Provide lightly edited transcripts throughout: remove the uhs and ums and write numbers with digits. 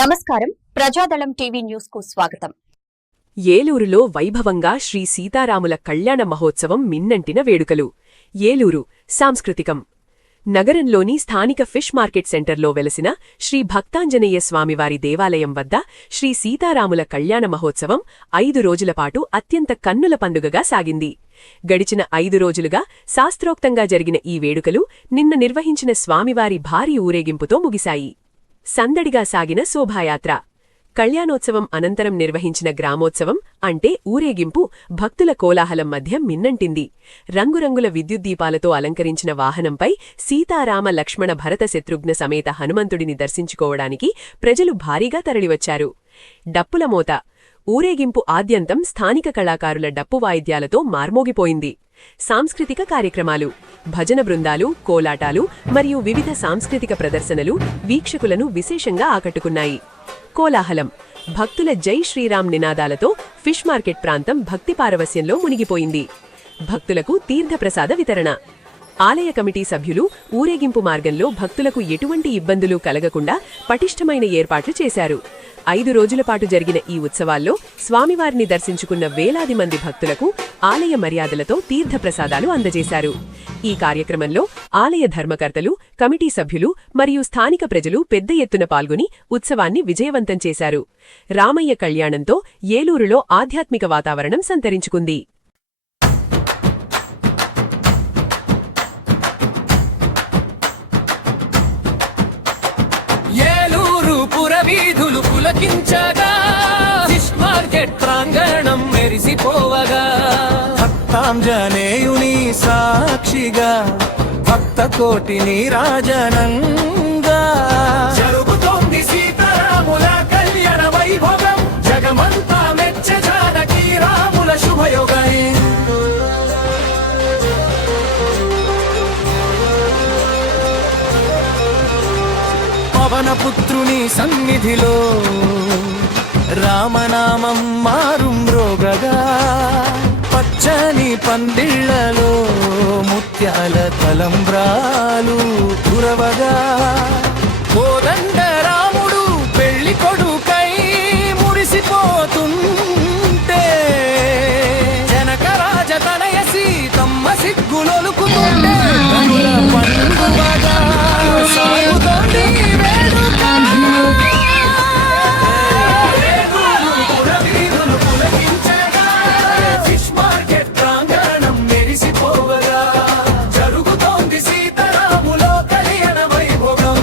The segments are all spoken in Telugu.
నమస్కారం. ప్రజాదళం టీవీ న్యూస్ కు స్వాగతం. ఏలూరులో వైభవంగా శ్రీ సీతారాముల కళ్యాణ మహోత్సవం మిన్నంటిన వేడుకలు. ఏలూరు సాంస్కృతికం. నగరంలోని స్థానిక ఫిష్ మార్కెట్ సెంటర్లో వెలసిన శ్రీ భక్తాంజనేయ స్వామివారి దేవాలయం వద్ద శ్రీ సీతారాముల కళ్యాణ మహోత్సవం 5 రోజులపాటు అత్యంత కన్నుల పండుగగా సాగింది. గడిచిన 5 రోజులుగా శాస్త్రోక్తంగా జరిగిన ఈ వేడుకలు నిన్న నిర్వహించిన స్వామివారి భారీ ఊరేగింపుతో ముగిశాయి. సందడిగా సాగిన శోభాయాత్ర, కళ్యాణోత్సవం అనంతరం నిర్వహించిన గ్రామోత్సవం అంటే ఊరేగింపు భక్తుల కోలాహలం మధ్య మిన్నంటింది. రంగురంగుల విద్యుద్దీపాలతో అలంకరించిన వాహనంపై సీతారామ లక్ష్మణ భరత శత్రుఘ్న సమేత హనుమంతుడిని దర్శించుకోవడానికి ప్రజలు భారీగా తరలివచ్చారు. డప్పుల మోత, ఊరేగింపు ఆద్యంతం స్థానిక కళాకారుల డప్పు వాయిద్యాలతో మార్మోగిపోయింది. సాంస్కృతిక కార్యక్రమాలు, భజన బృందాలు, కోలాటాలు మరియు వివిధ సాంస్కృతిక ప్రదర్శనలు వీక్షకులను విశేషంగా ఆకట్టుకున్నాయి. కోలాహలం, భక్తుల జై శ్రీరామ్ నినాదాలతో ఫిష్ మార్కెట్ ప్రాంతం భక్తి పారవస్యంలో మునిగిపోయింది. భక్తులకు తీర్థప్రసాద వితరణ. ఆలయ కమిటీ సభ్యులు ఊరేగింపు మార్గంలో భక్తులకు ఎటువంటి ఇబ్బందులు కలగకుండా పటిష్టమైన ఏర్పాట్లు చేశారు. 5 రోజులపాటు జరిగిన ఈ ఉత్సవాల్లో స్వామివారిని దర్శించుకున్న వేలాది మంది భక్తులకు ఆలయ మర్యాదలతో తీర్థప్రసాదాలు అందజేశారు. ఈ కార్యక్రమంలో ఆలయ ధర్మకర్తలు, కమిటీ సభ్యులు మరియు స్థానిక ప్రజలు పెద్ద ఎత్తున పాల్గొని ఉత్సవాన్ని విజయవంతం చేశారు. రామయ్య కళ్యాణంతో ఏలూరులో ఆధ్యాత్మిక వాతావరణం సంతరించుకుంది. వీధులు పులకించగా, ఫిష్ మార్కెట్ ప్రాంగణం మెరిసిపోవగా, భక్తాంజనేయుని సాక్షిగా భక్త కోటిని రాజనంగా జరుగుతోంది సీతారాముల కళ్యాణ వైభోగం. జగమంతా మెచ్చ జానకి రాముల శుభయోగం. పవనపుత్రుని సన్నిధిలో రామనామం మారుమ్రోగగా, పచ్చని పందిళ్లలో ముత్యాల తలంబ్రాలు కురవగా, కోదండ రాముడు పెళ్లి కొడుకై మురిసిపోతుంటే, జనక రాజ తనయ సీతమ్మ సిగ్గులొలుకుతుంటే, పండుగగా సాగుతోంది వేడుక. ఫిష్ మార్కెట్ ప్రాంగణం మెరిసిపోవగా, జరుగుతోంది సీతారాముల కళ్యాణ వైభోగం.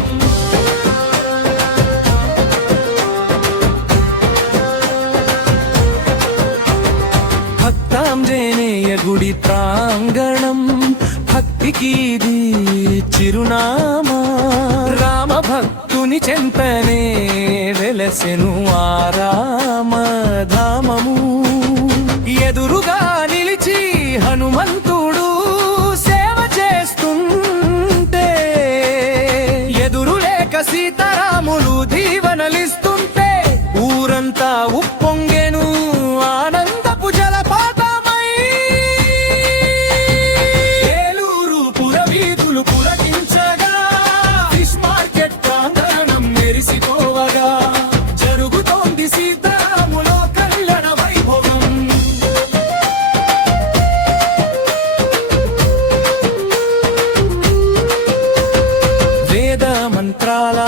భక్తాంజనేయ గుడి ప్రాంగణం భక్తికీది చిరునామా. రామ భక్తుని చెంతనే వెలసెను ఆరామధామము. ఎదురుగా నిలిచి హనుమంతుడు సేవ చేస్తుంటే, ఎదురులేక సీతారాములు దీవనలిస్తుంటే, ఊరంతా ఉప్పొంగెను ఆనందపు జలపాతమై. ఏలూరు పురవీధులు పులకించగా, ఫిష్ మార్కెట్ ప్రాంగణం మెరిసిపోవగా, జరుగుతోంది సీతారాముల కళ్యాణ వైభోగం. వేద మంత్రాల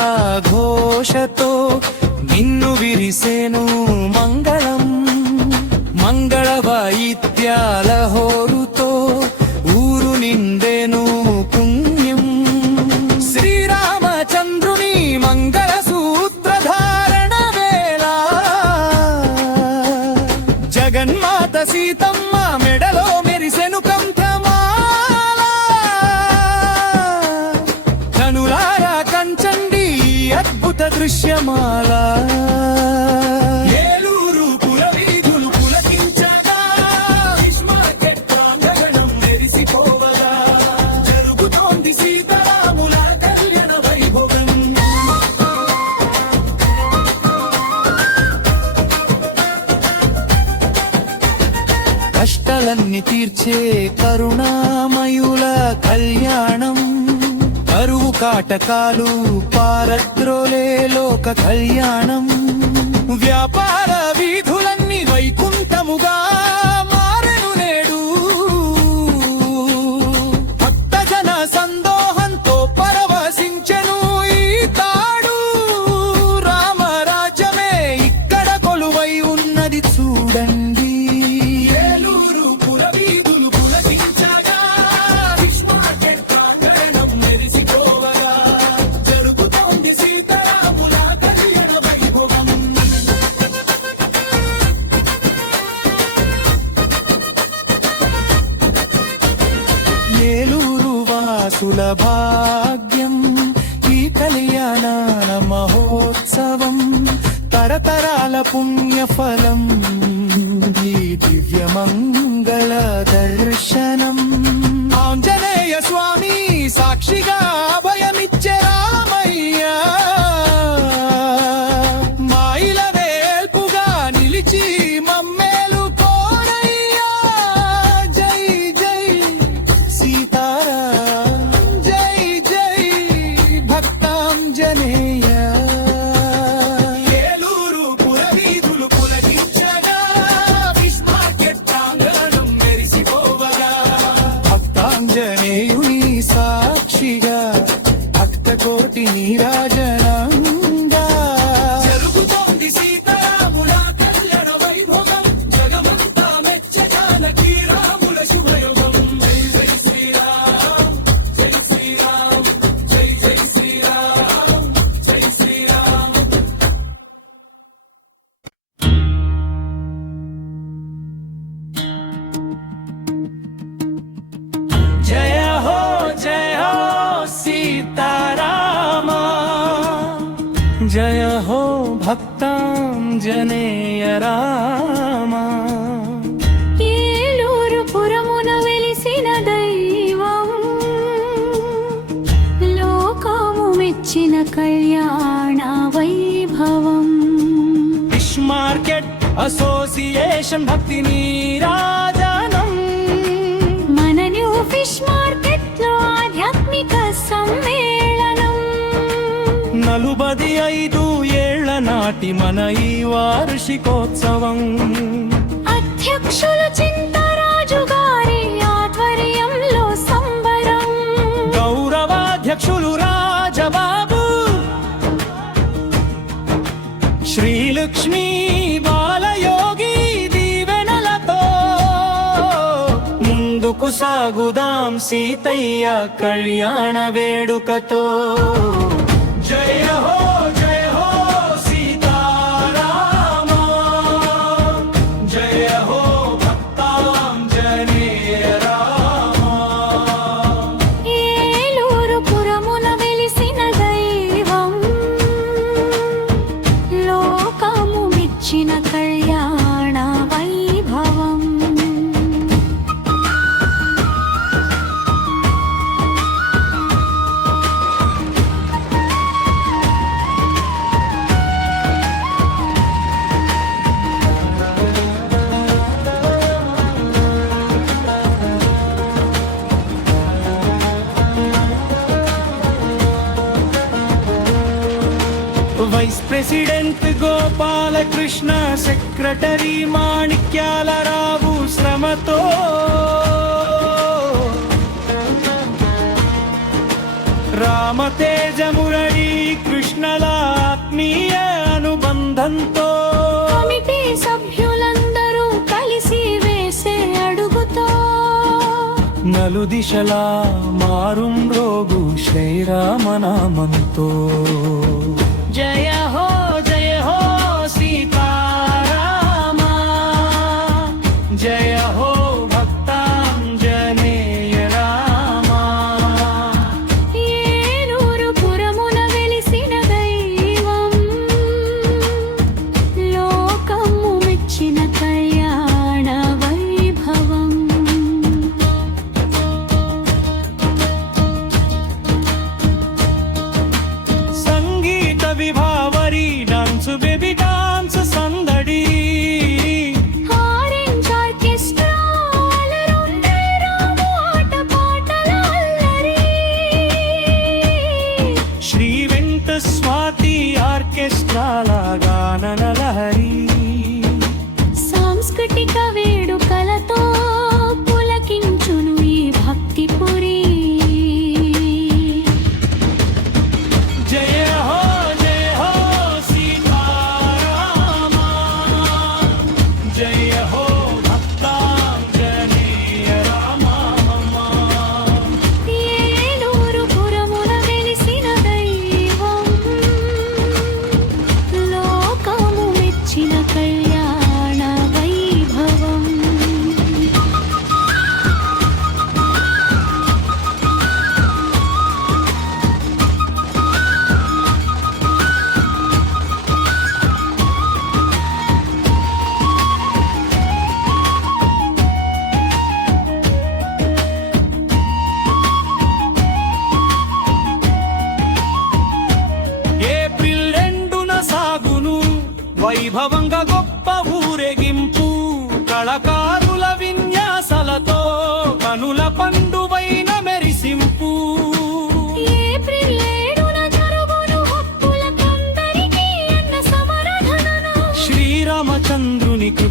ఘోషతో నిన్ను విరిసేను మంగళం. మంగళ వాయిద్యాల హోరుతో ఊరు నిండేను పుణ్యం. శ్రీరామచంద్రుని మంగళ సూత్రధారణ వేళ, జగన్మాత సీతమ్మ మెడలో మెరిసెను కంఠమాల. కనులారా కంచండి అద్భుత దృశ్యమాల. ఏలూరు పురవీధులు పులకించగా, ఫిష్ మార్కెట్ ప్రాంగణం మెరిసిపోవగా, జరుగుతోంది సీతారాముల కళ్యాణ వైభోగం. కష్టాలన్నీ తీర్చే కరుణామయుల కళ్యాణం. కరువు కాటకాలు పారద్రోలే లోక కళ్యాణం వ్యాపార వీధులన్నీ వైకుంఠముగా మారెను నేడు భక్తజన సందోహంతో పరవశించెను ఈ తాడు రామరాజ్యమే ఇక్కడ కొలువై ఉన్నది చూడండి ఏలూరు పురవీధులు పులకించగా ఫిష్ మార్కెట్ ప్రాంగణం మెరిసిపోవగా జరుగుతోంది సీతారాముల కళ్యాణ వైభవం ఏలూరు వాసుల భాగ్యం ఈ కళ్యాణాల మహోత్సవం తరతరాల పుణ్యఫలం ఈ దివ్యమంగళ దర్శనం ఆంజనేయ స్వామి సాక్షిగా అభయమిచ్చే రామయ్య మాయిల వేల్పుగా నిలిచి మమ్మేలు కోరయ్యా జై జై సీతారా జై జై భక్తాంజనేయ ఏలూరు పురవీధులు పులకించగా ఫిష్ మార్కెట్ ప్రాంగణం మెరిసిపోవగా భక్తాంజనేయుని సాక్షిగా భక్త కోటి నీరాజనంగా జరుగుతోంది సీతారాముల కళ్యాణ వైభవం జగమంతా మెచ్చే జానకి రాముల శుభయోగం జై జై శ్రీరామ్ జై శ్రీరామ్ జై జై శ్రీరామ్ జై శ్రీరామ్ జయ హో సీతారామ జయ హో భక్తాంజనేయ రామ ఏలూరు పురమున వెలిసిన దైవం లోకము మెచ్చిన కళ్యాణ వైభవం ఫిష్ మార్కెట్ అసోసియేషన్ భక్తి నీరాజనం మన న్యూ ఫిష్ మార్కెట్ లో ఆధ్యాత్మిక సమ్మేళనం 45 ఏళ్ల నాటి మన ఈ వార్షికోత్సవం అధ్యక్షులు చింతరాజు గారి ఆధ్వర్యంలో సంబరం గౌరవాధ్యక్షులు రాజబాబు శ్రీలక్ష్మీ బాలయోగి దీవెనలతో ముందుకు సాగుదాం సీతయ్య కళ్యాణ వేడుకతో జయ హో సీతారామ జయ హో భక్తాంజనేయ రామ ఏలూరు పురమున వెలిసిన దైవం లోకము మెచ్చిన కళ్యాణ వైభవం vice president Gopalakrishna secretary Manikyalarao శ్రమతో రామతేజ మురళీ కృష్ణల ఆత్మీయ అనుబంధంతో కమిటీ సభ్యులందరూ కలిసి వేసే అడుగుతో నలుదిశలా మారుం రోగు శ్రీరామనామంతో జయ హో సీతారామ జయ హో భక్తాంజనేయ రామ ఏలూరు పురమున వెలిసిన దైవం లోకము మెచ్చిన కళ్యాణ వైభవం సంగీ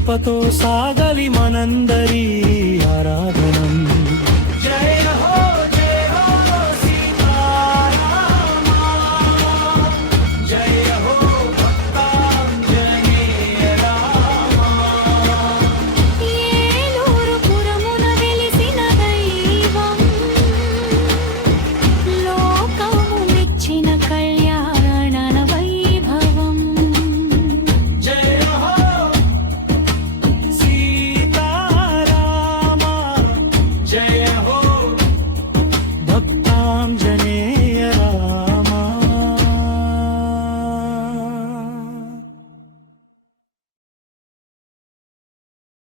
కృపతో సాగలి మనందరి ఆరాధనం జయ హో సీతారామ జయ హో భక్తాంజనేయ రామ ఏలూరు పురమున వెలిసిన దైవం లోకము మెచ్చిన కళ్యాణ వైభవం జయ హో సీతారామ జయ హో భక్తాంజనేయ